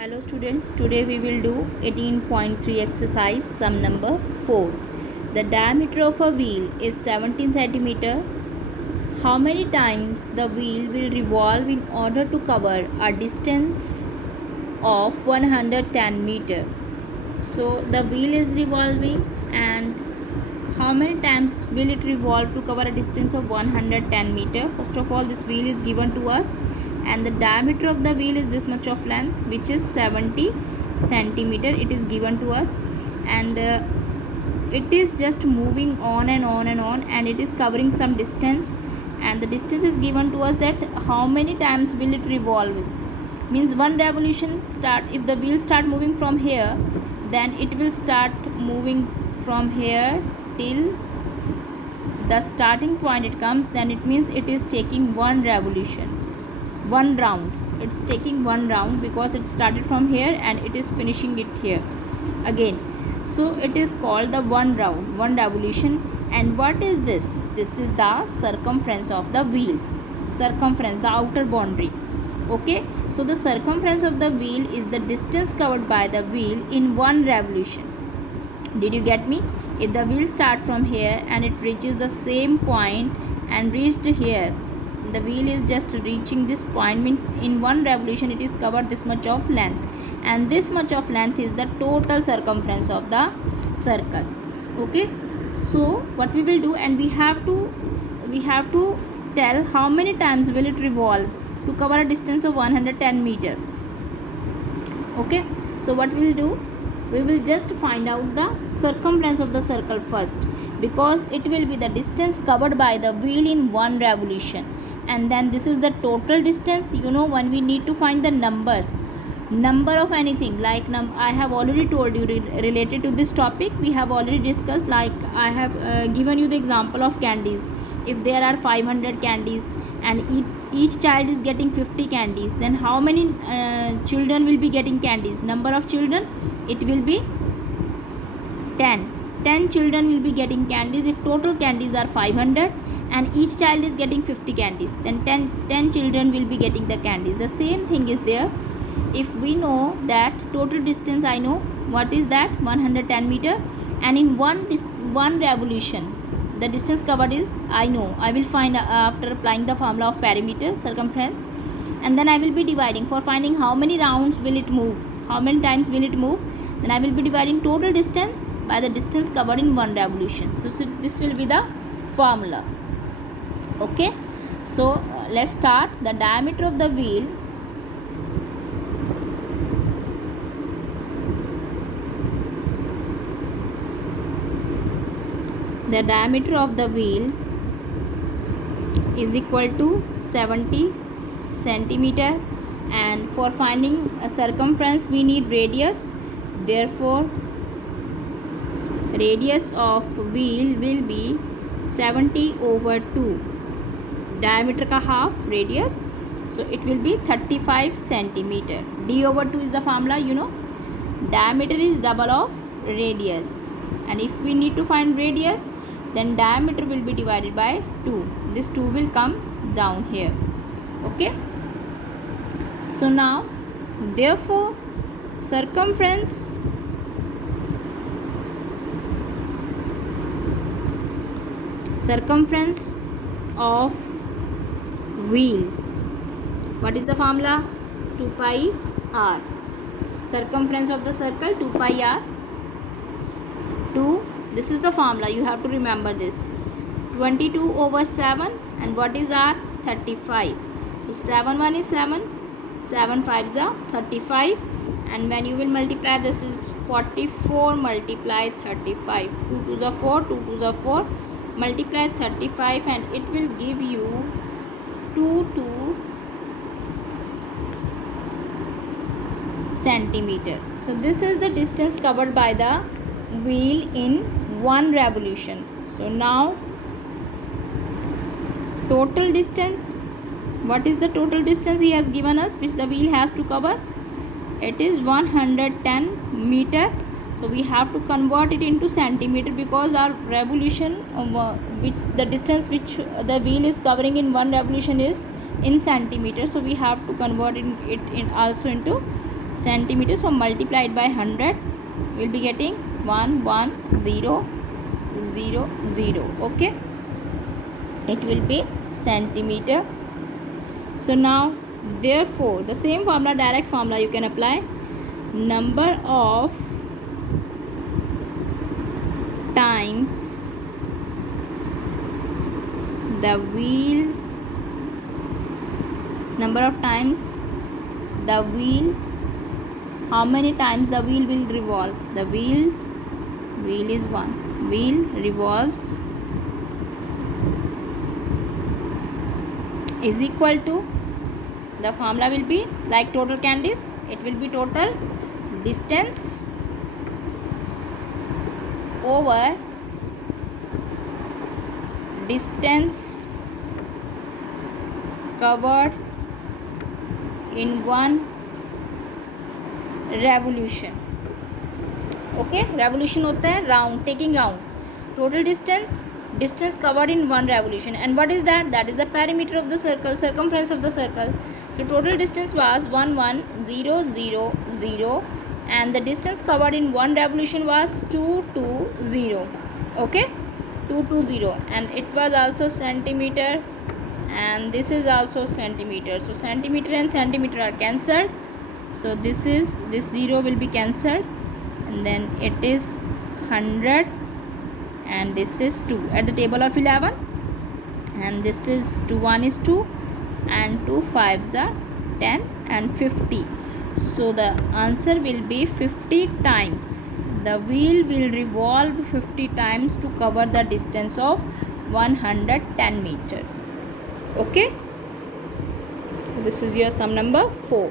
Hello students, today we will do 18.3 exercise sum number 4. The diameter of a wheel is 17 centimeter. How many times the wheel will revolve in order to cover a distance of 110 meter? So the wheel is revolving, and how many times will it revolve to cover a distance of 110 meter? First of all, this wheel is given to us, and the diameter of the wheel is this much of length, which is 70 centimeter. It is given to us, and it is just moving on and on and on, and it is covering some distance, and the distance is given to us. That how many times will it revolve means one revolution start. If the wheel start moving from here, then it will start moving from here till the starting point it comes. Then it means it is taking one revolution, one round. It's taking one round because it started from here and it is finishing it here again. So it is called the one round, one revolution. And what is this? This is the circumference of the wheel. Circumference, the outer boundary. Okay, so the circumference of the wheel is the distance covered by the wheel in one revolution. Did you get me? If the wheel starts from here and it reaches the same point and reached here, the wheel is just reaching this point, in one revolution it is covered this much of length, and this much of length is the total circumference of the circle. Okay, so what we will do, and we have to tell how many times will it revolve to cover a distance of 110 meter. Okay, so what we will do, we will just find out the circumference of the circle first, because it will be the distance covered by the wheel in one revolution. And then this is the total distance. When we need to find the number of anything, like I have already told you related to this topic, we have already discussed. Like I have given you the example of candies. If there are 500 candies and each child is getting 50 candies, then how many children will be getting candies? Number of children, it will be 10 children will be getting candies. If total candies are 500 and each child is getting 50 candies, then 10 children will be getting the candies. The same thing is there. If we know that total distance, I know what is that, 110 meter, and in one revolution the distance covered is, I know, I will find after applying the formula of perimeter, circumference, and then I will be dividing for finding how many rounds will it move, how many times will it move. Then I will be dividing total distance by the distance covered in one revolution. So this will be the formula. Okay, so let's start. The diameter of the wheel is equal to 70 centimeter, and for finding a circumference we need radius. Therefore radius of wheel will be 70 over 2, diameter ka half radius, so it will be 35 centimeter. D over 2 is the formula. Diameter is double of radius, and if we need to find radius, then diameter will be divided by 2. This 2 will come down here. Okay, so now therefore circumference of wheel, what is the formula? 2 pi r. Circumference of the circle, 2 pi r. 2, this is the formula, you have to remember this. 22 over 7, and what is r? 35. So 7 1 is 7, 7 5 is 35, and when you will multiply, this is 44 multiply 35. 2 to the 4, 2 to the 4, multiply 35, and it will give you 2 centimeter. So this is the distance covered by the wheel in one revolution. So now total distance, what is the total distance he has given us, which the wheel has to cover? It is 110 meter. So we have to convert it into centimeter, because our revolution, which the distance which the wheel is covering in one revolution is in centimeter. So we have to convert it also into centimeter, so multiplied by 100, we'll be getting 1 1 0 0 0. Okay, it will be centimeter. So now therefore the same formula, direct formula you can apply. Number of times the wheel, number of times the wheel, how many times the wheel will revolve. The wheel is 1, wheel revolves is equal to, the formula will be like total candies, it will be total distance over distance covered in one revolution. Okay, revolution होता है round, taking round. Total distance covered in one revolution. And what is that? That is the perimeter of the circle, circumference of the circle. So total distance was 1 1 0 0 0, and the distance covered in one revolution was 2 2 0. Okay, 2 2 0, and it was also centimeter, and this is also centimeter. So centimeter and centimeter are cancelled, so this 0 will be cancelled, and then it is 100, and this is 2 at the table of 11, and this is 2 1 is 2, and 2 5s are 10, and 50. So the answer will be 50 times. The wheel will revolve 50 times to cover the distance of 110 meter. Okay, this is your sum number 4.